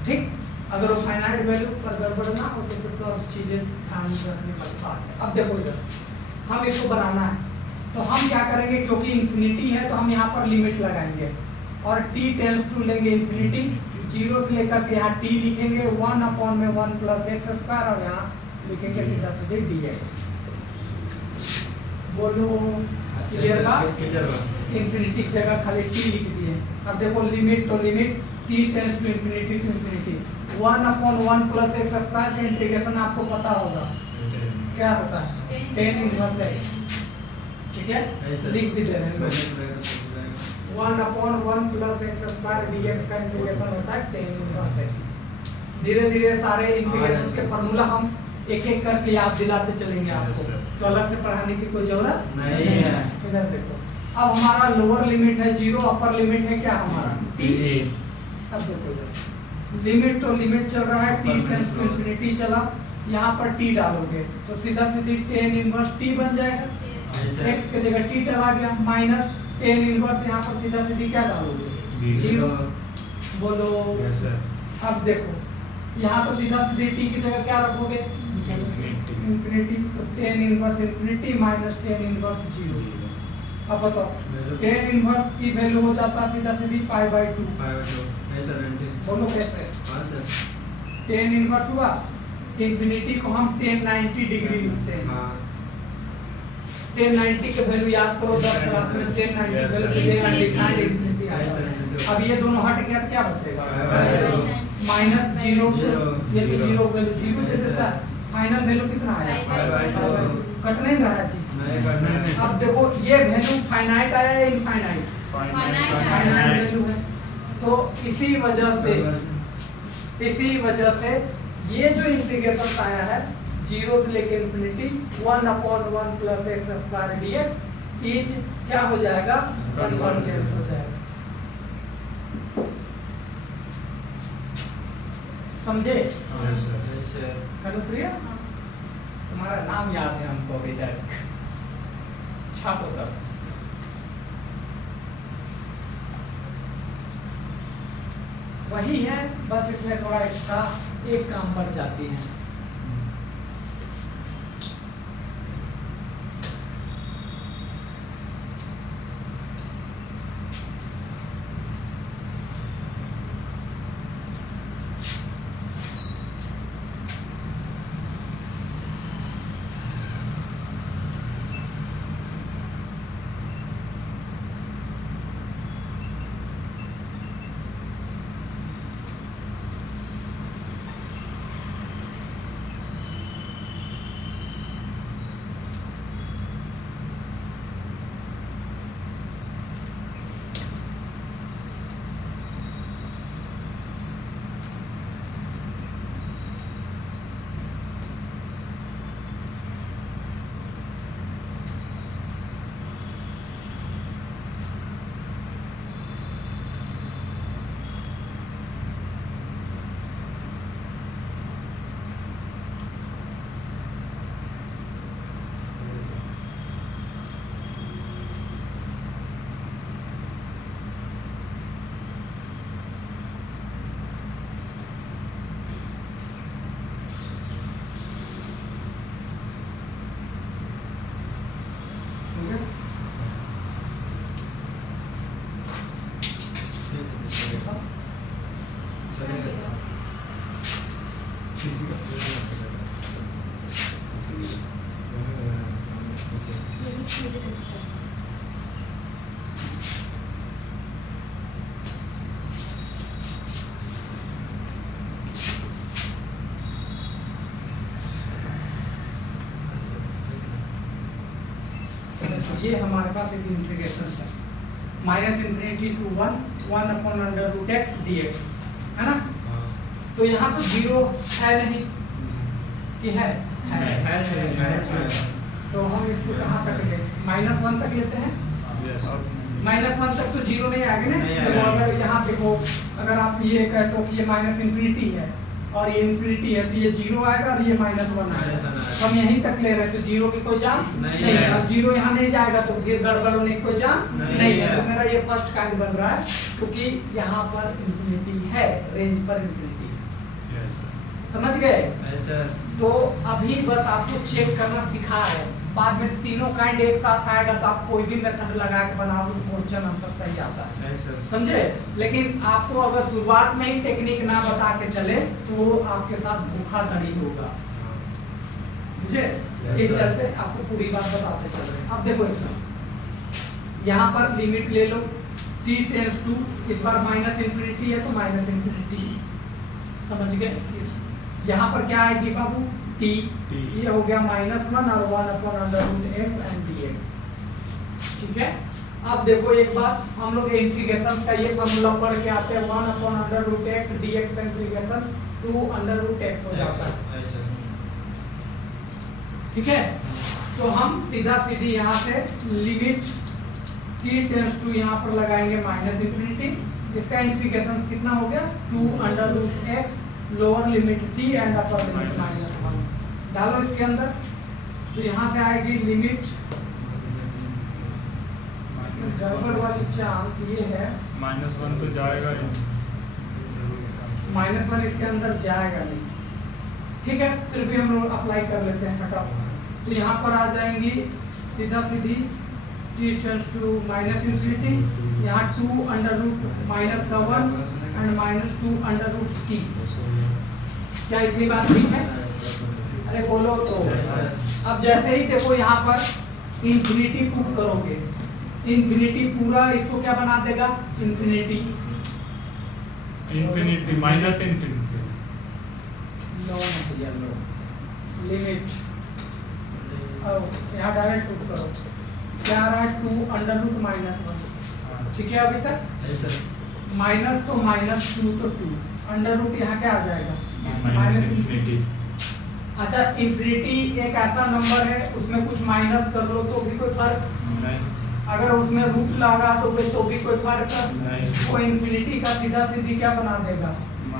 ठीक। अगर वो फाइनाइट वैल्यू पर गड़बड़ ना हो तो फिर तो अब चीजें ध्यान रखने वाली बात है। अब देखो इधर हम इसको बनाना है तो हम क्या करेंगे, क्योंकि इंफिनिटी है तो हम यहाँ पर लिमिट लगाएंगे और t टेंड्स टू लेंगे इंफिनिटी, जीरो से लेकर के यहाँ t लिखेंगे 1/1 प्लस एक्स स्क्वायर, और यहाँ लिखेंगे सीधा सीधे dx। बोलो क्लियर था? इंफिनिटी की जगह खाली t लिख दिए। अब देखो लिमिट तो limit t tends to infinity 1/1 plus x square का इंटीग्रेशन आपको पता होगा क्या होता है, tan इनवर्स x। ठीक है, लिख भी दे रहे हैं 1/1 प्लस x स्क्वायर dx का इंटीग्रेशन होता है tan इनवर्स x। धीरे धीरे सारे इंटीग्रेशंस के फार्मूला हम एक एक करके याद दिलाते चलेंगे आपको, तो अलग से पढ़ाने की कोई जरूरत नहीं है। इधर देखो, अब हमारा लोअर लिमिट है 0, अपर लिमिट है क्या हमारा t। अब देखो इधर लिमिट, तो लिमिट चल रहा है t टेंड्स टू इंफिनिटी चला, यहाँ पर t डालोगे तो सीधा सीधी tan इनवर्स t बन जाएगा, x की जगह t डला गया, माइनस tan इनवर्स यहाँ पर सीधा सीधी क्या डालोगे 0। बोलो अब देखो यहाँ तो सीधा सीधी t की जगह क्या रखोगे इंफिनिटी, तो tan inverse infinity minus tan inverse 0। अब बताओ tan इनवर्स की वैल्यू हो जाता है सीधा सीधी π/2। बोलो कैसे, tan इनवर्स हुआ, इंफिनिटी को हम tan 90 डिग्री लिखते हैं। tan 90 के वैल्यू याद करो 10 क्लास में, tan 90 वैल्यू सीधे अनडिफाइंड इंफिनिटी आएगा। अब ये दोनों हट गया तो क्या बचेगा माइनस 0, ये तो 0 वैल्यू 0 दे देता है, फाइनल वैल्यू कितना आया कट नहीं रहा है जी। अब देखो ये वैल्यू फाइनाइट आया या इनफाइनाइट, फाइनाइट वैल्यू है, तो इसी वजह से ये जो इंटीग्रेशन आया है 0 से लेके infinity 1/1 plus x square dx is क्या हो जाएगा कन्वर्जेंट हो जाएगा। समझे प्रिया, तुम्हारा नाम याद है हमको अभी तक, छापो तक। वही है, बस इसमें थोड़ा एक्स्ट्रा एक काम बढ़ जाती है। ये हमारे पास एक इंटीग्रेशन है minus infinity to 1/√x dx है ना। तो यहाँ तो 0 है नहीं कि है तो हम इसको कहाँ तक ले -1 तक लेते हैं। -1 तक तो 0 नहीं आएगा ना। तो अगर यहाँ देखो अगर आप ये कहते हो कि ये माइनस इंफिनिटी है और ये इंफिनिटी है तो ये 0 आएगा और ये -1 आएगा। तो हम यहीं तक ले रहे हैं तो 0 की कोई चांस नहीं है। और 0 यहाँ नहीं जाएगा तो फिर गड़बड़ होने की कोई चांस नहीं है। तो मेरा ये फर्स्ट काइंड बन रहा है क्योंकि यहाँ पर इंफिनिटी है, रेंज पर इंफिनिटी है। समझ गए। तो अभी बस आपको चेक करना सिखा है, बाद में तीनों काइंड एक साथ आएगा तो आप कोई भी मेथड लगा के बनाओ तो क्वेश्चन आंसर सही आता है। समझे। लेकिन आपको अगर शुरुआत में ही टेक्निक ना बता के चले तो वो आपके साथ धोखाधड़ी होगा। मुझे ये चलते आपको पूरी बात बताते चल रहे। अब देखो यहाँ पर लिमिट ले लो t टेंस टू, इस बार माइनस इंफिनिटी है तो माइनस इंफिनिटी, समझ गए। यहाँ पर क्या आएगी बाबू, t, ये हो गया -1 और 1/√x एंड dx, ठीक है। अब देखो एक बात, हम लोग इंटीग्रेशन का ये फॉर्मूला पढ़ के आते हैं, 1/√x dx का इंटीग्रेशन 2√x हो जाता है, ठीक है। तो हम सीधा सीधी यहाँ से लिमिट t टेंस टू यहाँ पर लगाएंगे -इंफिनिटी, इसका इंटीग्रेशन कितना हो गया 2√x, lower limit t and upper limit -1 डालो इसके अंदर, तो यहाँ से आएगी लिमिट, गड़बड़ वाली चांस ये है -1 तो जाएगा ही। -1 इसके अंदर जाएगा नहीं, ठीक है। फिर भी हम लोग अप्लाई कर लेते हैं, हटाओ। तो यहाँ पर आ जाएंगी सीधा सीधी t टेंस टू -इंफिनिटी, यहाँ 2√-1 एंड -2√t, क्या इतनी बात ठीक है? अरे बोलो तो। अब जैसे ही देखो यहाँ पर इंफिनिटी पुट करोगे, इंफिनिटी पूरा इसको क्या बना देगा, इंफिनिटी माइनस इंफिनिटी, लिमिट, यहाँ डायरेक्ट पुट करो, क्या आ रहा है 2√-1, ठीक है। अभी तक माइनस तो -2 तो 2, अंडर रूट यहाँ क्या आ जाएगा माइनस इंफिनिटी। अच्छा, इंफिनिटी एक ऐसा नंबर है उसमें कुछ माइनस कर लो तो भी कोई फर्क नहीं, अगर उसमें रूट लगा तो भी कोई फर्क नहीं। वो इंफिनिटी का सीधा सीधी क्या बना देगा,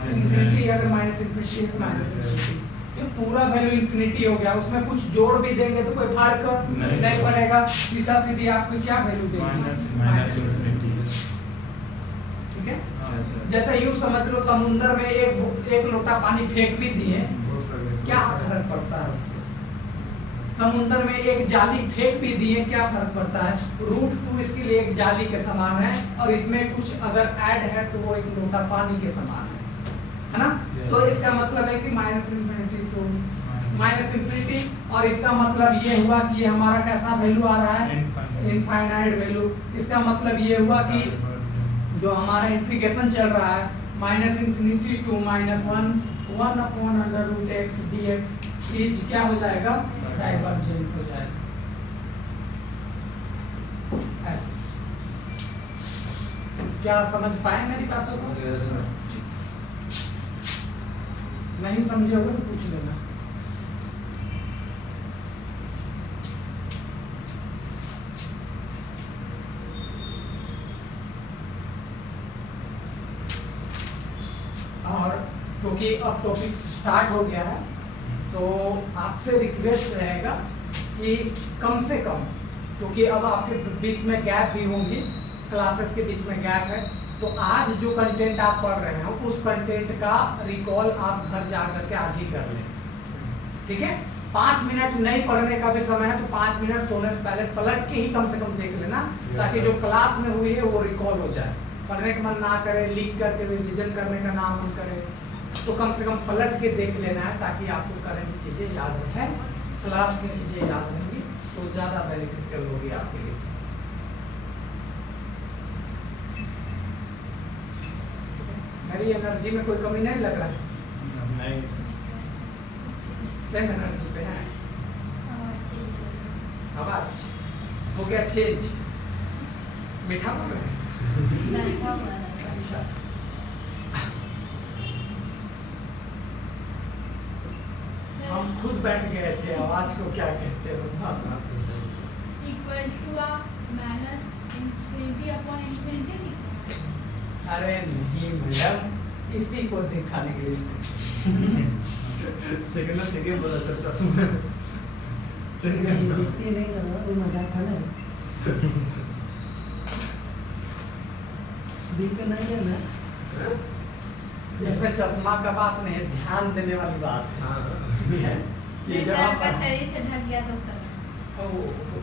इंफिनिटी। अगर माइनस इंफिनिटी है तो माइनस इंफिनिटी, ये पूरा वैल्यू इंफिनिटी हो गया, उसमें कुछ जोड़ भी देंगे तो कोई फर्क नहीं पड़ेगा, सीधा सीधी आपको क्या वैल्यू देगी, माइनस इंफिनिटी, ठीक है। हाँ सर। जैसे यूं समझ लो समुंदर में एक लोटा पानी फेंक भी दिए, क्या फर्क पड़ता है उसको, समुंदर में एक जाली फेंक भी दिए क्या फर्क पड़ता है, √2 इसके लिए एक जाली के समान है, और इसमें कुछ अगर ऐड है तो वो एक लोटा पानी के समान है ना। तो इसका मतलब है कि माइनस इंफिनिटी तो माइनस इंफिनिटी, और इसका मतलब ये हुआ कि ये हमारा कैसा वैल्यू आ रहा है, इनफाइनाइट वैल्यू। इसका मतलब ये हुआ कि जो हमारा इंटीग्रेशन चल रहा है -infinity to -1 1/√x dx is क्या हो जाएगा, डाइवर्जेंट हो जाएगा, ऐसे। क्या समझ पाए मेरी बातों को? नहीं समझे होगा तो पूछ लेना। और क्योंकि अब टॉपिक स्टार्ट हो गया है तो आपसे रिक्वेस्ट रहेगा कि कम से कम, क्योंकि अब आपके बीच में गैप भी होंगी, क्लासेस के बीच में गैप है, तो आज जो कंटेंट आप पढ़ रहे हो उस कंटेंट का रिकॉल आप घर जा करके आज ही कर लें, ठीक है। 5 मिनट नहीं पढ़ने का भी समय है तो 5 मिनट सोने से पहले पलट के ही कम से कम देख लेना, ताकि जो क्लास में हुई है वो रिकॉल हो जाए, पढ़ने का मन ना करे, लिख करके रिविजन करने का ना मन करे, तो कम से कम पलट के देख लेना है, ताकि आपको करंट चीज़ें याद रहे, क्लास की चीज़ें याद रहेंगी तो ज़्यादा बेनिफिशियल होगी आपके लिए। मेरी एनर्जी में कोई कमी नहीं लग रहा है, नहीं, सेम एनर्जी पे है, आवाज हो गया चेंज, मीठा बोल रहे हैं, अच्छा। हम खुद बैठ गए थे, आवाज को क्या कहते हो, equal to minus infinity upon infinity. अरे नहीं मैडम, इसी को दिखाने के लिए सेकंड ना सेकंड बोला सर चश्मा बेइज्जती नहीं कर रहा, कोई मजाक था ना, दिल का नहीं है ना, इसमें चश्मा का बात नहीं है, ध्यान देने वाली बात है। ये जब आपका आप शरीर से ढक गया तो सब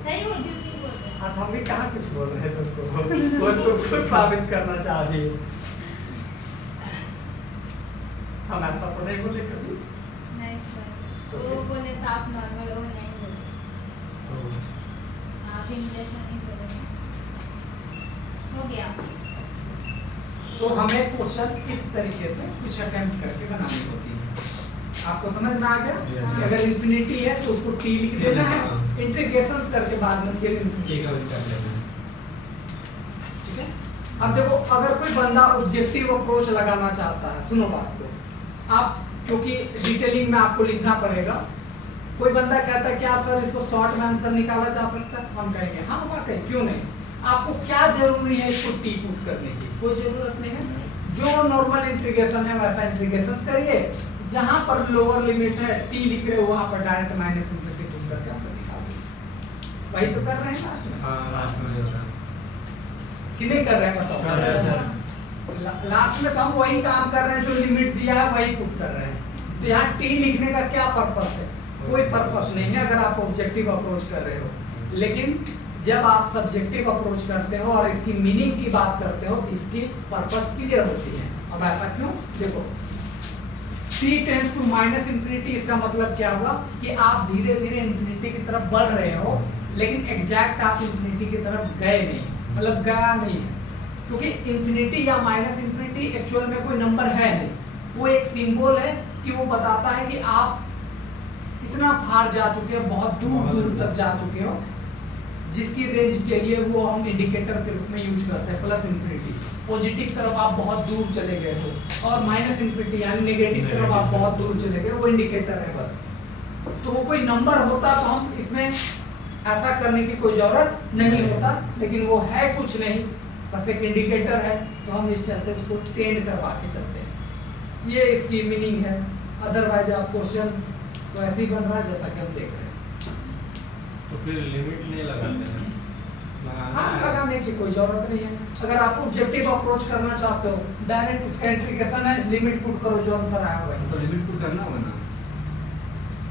सही हो, झूठ नहीं बोल रहे। हाँ, हम भी कहाँ कुछ बोल रहे हैं तुमको, वो तुमको साबित करना चाह रही है, हम ऐसा तो नहीं बोले कभी। नहीं सर, वो बोले तो आप नॉर्मल हो, नहीं बोले आप इंग्लिश में नहीं बोले, हो गया। तो हमें क्वेश्चन इस तरीके से कुछ अटेम्प्ट करके बनानी होती है। आपको समझ में आ गया? Yes, sir. अगर इंफिनिटी है तो उसको टी लिख देना है, इंटीग्रेशंस करके बाद में फिर इंफिनिटी का कर लेना है। ठीक है? अब देखो, अगर कोई बंदा ऑब्जेक्टिव अप्रोच लगाना चाहता है, सुनो बात को, आप क्योंकि डिटेलिंग में आपको लिखना पड़ेगा। कोई बंदा कहता है क्या सर इसको शॉर्ट में आंसर निकाला जा सकता है? हम कहेंगे हाँ वाकई, क्यों नहीं। आपको क्या जरूरी है इसको टी पुट करने की? कोई जरूरत नहीं है। जो नॉर्मल इंटीग्रेशन है वैसा इंटीग्रेशन करिए, जहां पर लोअर लिमिट है टी लिख रहे हो वहां पर डायरेक्ट माइनस इंफिनिटी पुट करके आंसर निकाल दीजिए। वही तो कर रहे हैं लास्ट में। हाँ लास्ट में हो रहा है। कि नहीं कर रहे हैं कर रहे हैं बताओ? सर। लास्ट में तो हम वही काम कर रहे हैं, जो लिमिट दिया है वही पुट कर रहे हैं। तो यहाँ टी लिखने का क्या पर्पस है? कोई पर्पस नहीं है अगर आप ऑब्जेक्टिव अप्रोच कर रहे हो। लेकिन जब आप सब्जेक्टिव अप्रोच करते हो और इसकी मीनिंग की बात करते हो तो इसकी पर्पस क्लियर होती है। अब ऐसा क्यों? देखो, t tends to minus infinity, इसका मतलब क्या हुआ कि आप धीरे धीरे इंफिनिटी की तरफ बढ़ रहे हो, लेकिन एग्जैक्ट आप इंफिनिटी की तरफ गए नहीं, मतलब गया नहीं है। क्योंकि इंफिनिटी या माइनस इंफिनिटी एक्चुअल में कोई नंबर है नहीं, वो एक सिंबल है कि वो बताता है कि आप इतना फार जा चुके हो, बहुत दूर दूर तक जा चुके हो, जिसकी रेंज के लिए वो हम इंडिकेटर के रूप में यूज करते हैं। प्लस इंफिनिटी पॉजिटिव तरफ आप बहुत दूर चले गए हो, और माइनस इंफिनिटी यानी नेगेटिव तरफ आप बहुत दूर चले गए, वो इंडिकेटर है बस। तो वो कोई नंबर होता तो हम इसमें ऐसा करने की कोई जरूरत नहीं होता, लेकिन वो है कुछ नहीं, बस एक इंडिकेटर है, तो हम इस चलते उसको 10 करवा के चलते हैं। ये इसकी मीनिंग है। अदरवाइज आप क्वेश्चन तो ऐसे ही बन रहा है जैसा कि हम देख रहे हैं। तो फिर लिमिट नहीं लगाते हैं। हाँ, लगाने की कोई जरूरत नहीं है। अगर आप ऑब्जेक्टिव अप्रोच करना चाहते हो, डायरेक्ट उसका इंटीग्रेशन है, लिमिट पुट करो, जो आंसर आया वही। तो लिमिट पुट करना होगा ना।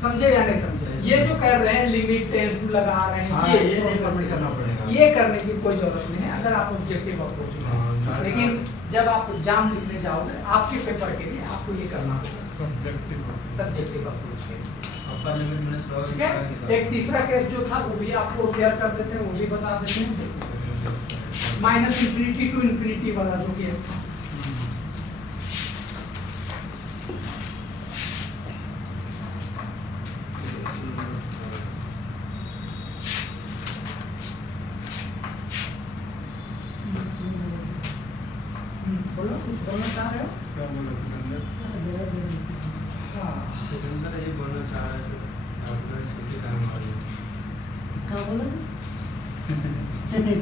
समझे या नहीं समझे? ये जो कर रहे हैं लिमिट टेंस टू लगा रहे हैं, हाँ, ये ये नहीं process परमिट करना पड़ेगा। ये करने की कोई जरूरत नहीं है अगर आप ऑब्जेक्टिव अप्रोच में। हाँ, लेकिन जब आप एग्जाम लिखने जाओगे आपके पेपर के लिए आपको ये करना होगा, सब्जेक्टिव सब्जेक्टिव अप्रोच के लिए। अपर लिमिट माइनस लोअर ठीक है? एक तीसरा केस जो था वो भी आपको शेयर कर देते हैं, वो भी बता देते हैं। माइनस इंफिनिटी टू इंफिनिटी वाला जो केस था, बोलो कुछ बोलना चाह रहे हो? क्या बोला सिकंदर? हाँ, सिकंदर ये बोलना चाह रहा है सर, आपका छुट्टी काम आ रही है। क्या बोला? छुट्टी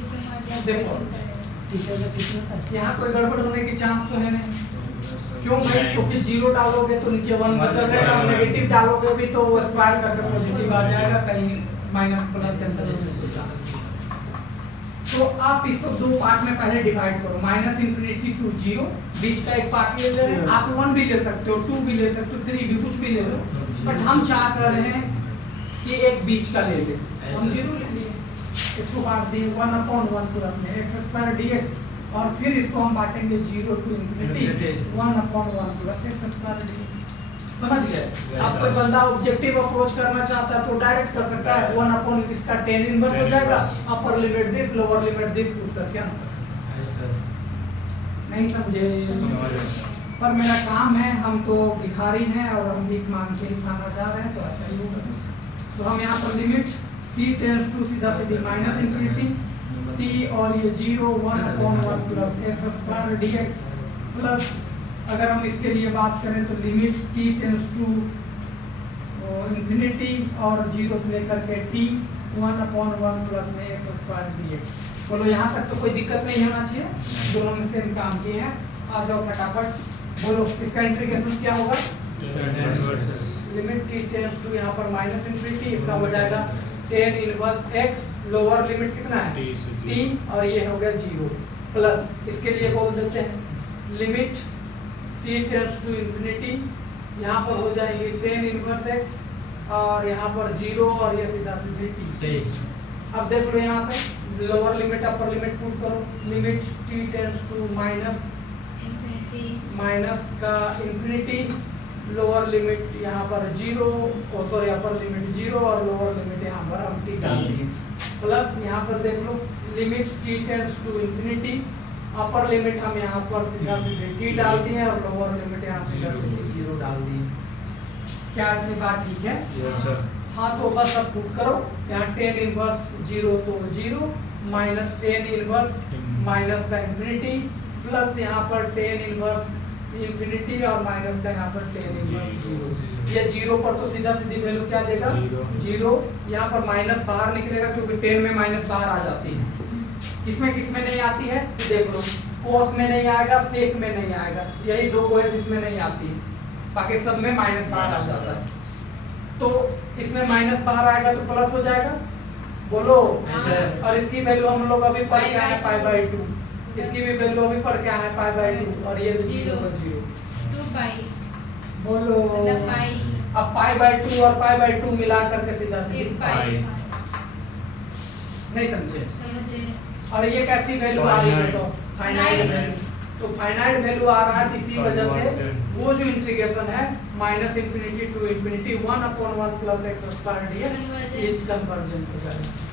क्यों मार दिया? देखो। टीचर का कितना था? यहाँ कोई गड़बड़ होने की चांस तो है नहीं। क्यों भाई? क्योंकि जीरो डालोगे तो नीचे 1 बचल रहेगा, और नेगेटिव डालोगे भी तो वो स्क्वायर करके पॉजिटिव आ जाएगा, कहीं माइनस प्लस कैंसिलेशन हो जाएगा। तो आप इसको दो पार्ट में पहले डिवाइड करो, माइनस इंफिनिटी टू 0, बीच का एक पार्ट ले रहे हैं। आप 1 भी ले सकते हो, 2 भी ले सकते हो, 3 भी, कुछ भी ले लो, बट हम चाह कर रहे हैं कि एक बीच का ले लें। हम 0 ले लिए, इसको बांट दिए 1/1 प्लस में x स्क्वायर dx, और फिर इसको हम बांटेंगे 0 to infinity 1/1 plus x square dx। समझ गए? अब कोई बंदा ऑब्जेक्टिव अप्रोच करना चाहता है तो डायरेक्ट कर सकता है, 1/, इसका 10 इनवर्स हो जाएगा, upper limit this, lower limit this put करके आंसर। नहीं समझे? पर मेरा काम है, हम तो भिखारी हैं और हम भीख मांग के ही खाना चाह रहे हैं, तो ऐसा ही होगा। तो हम यहाँ पर लिमिट t टेंड्स टू सीधा सीधी माइनस इंफिनिटी t, और ये 0 1/1 plus x square dx, plus अगर हम इसके लिए बात करें तो limit t tends to infinity और 0 से लेकर के t 1/1 प्लस में x स्क्वायर dx। बोलो यहाँ तक तो कोई दिक्कत नहीं होना चाहिए, दोनों में सेम काम किए हैं। आ जाओ फटाफट बोलो, इसका इंटीग्रेशन क्या होगा? लिमिट t टेंड्स टू यहाँ पर माइनस इंफिनिटी, इसका हो जाएगा 10 इनवर्स x, लोअर लिमिट कितना है? t, और ये हो गया 0, प्लस इसके लिए बोल देते हैं limit t tends to infinity, यहाँ पर हो जाएगी 10 इनवर्स x, और यहाँ पर 0, और ये सीधा सीधी t। अब देख लो यहाँ से lower limit upper limit put करो, limit t tends to minus का इंफिनिटी, लोअर लिमिट यहाँ पर 0, सॉरी अपर लिमिट 0, और लोअर लिमिट यहाँ पर हम t डाल दिए, प्लस यहाँ पर देख लो limit t tends to infinity, upper limit हम यहाँ पर सीधा सीधे t डाल दिए और लोअर लिमिट यहाँ सीधा सीधे 0 डाल दिए। क्या इतनी बात ठीक है? Yes sir. हाँ तो बस अब पुट करो यहाँ tan इनवर्स 0 तो 0 माइनस tan इनवर्स माइनस का इंफिनिटी प्लस यहाँ पर tan इनवर्स इंफिनिटी और माइनस का यहाँ पर tan इनवर्स 0। ये 0 पर तो सीधा सीधी वैल्यू क्या देगा? 0। यहाँ पर माइनस बाहर निकलेगा क्योंकि tan में माइनस बाहर आ जाती है। किसमें किसमें नहीं आती है तो देख लो, cos में नहीं आएगा, sec में नहीं आएगा, यही दो को है जिसमें नहीं आती है, बाकी सब में माइनस बाहर आ जाता है। तो इसमें माइनस बाहर आएगा तो प्लस हो जाएगा, बोलो। और इसकी वैल्यू हम लोग अभी पढ़ के आए π/2, इसकी भी वैल्यू अभी पढ़ के आए π/2 और ये 0 2 पाई बोलो। मतलब पाई अब π/2 और π/2 मिला करके सीधा सीधा 1 पाई नहीं समझे? समझे। और ये कैसी वैल्यू आ रही है? तो फाइनाइट वैल्यू। तो फाइनाइट वैल्यू आ रहा है इसी वजह से वो जो इंटीग्रेशन है minus infinity to infinity 1/1 plus x square dx is convergent हो जाएगा।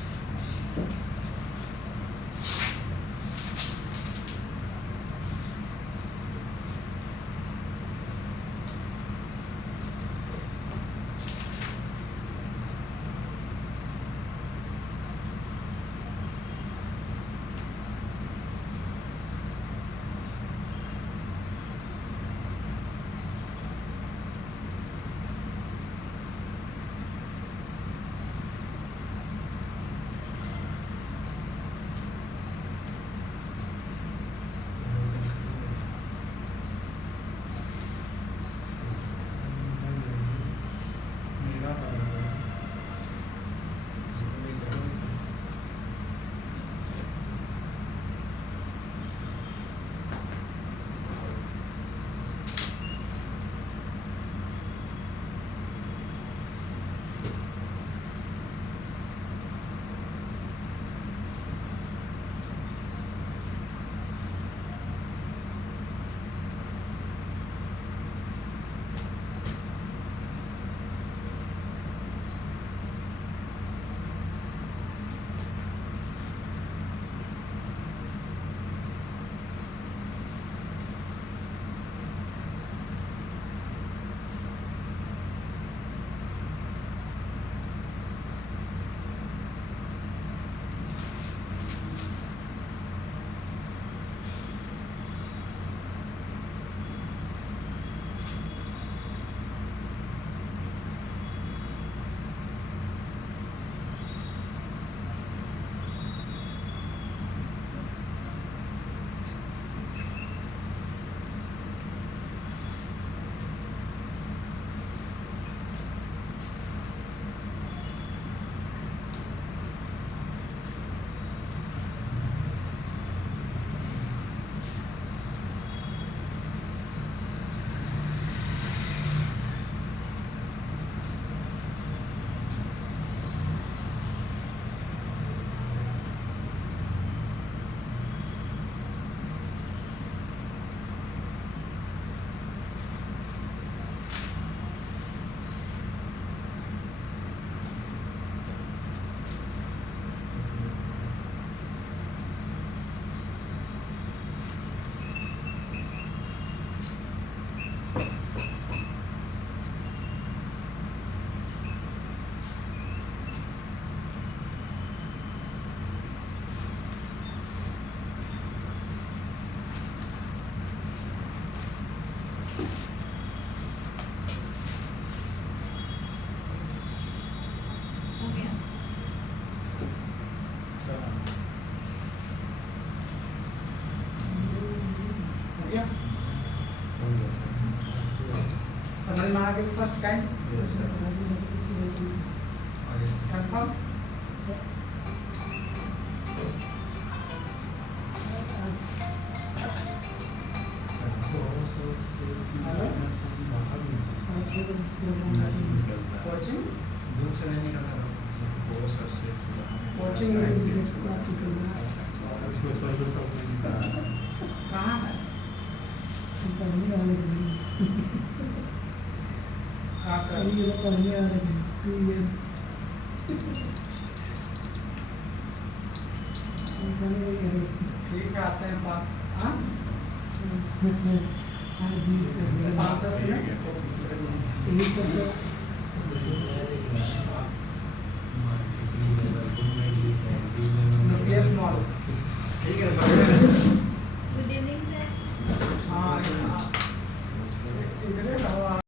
समझ में आ गई first time? Yes sir. Confirm? Coaching coaching में कहाँ है? कहाँ कर? ठीक है, आते हैं बात हाँ? हाँ जी, इसका 5-10 मिनट यही सब तो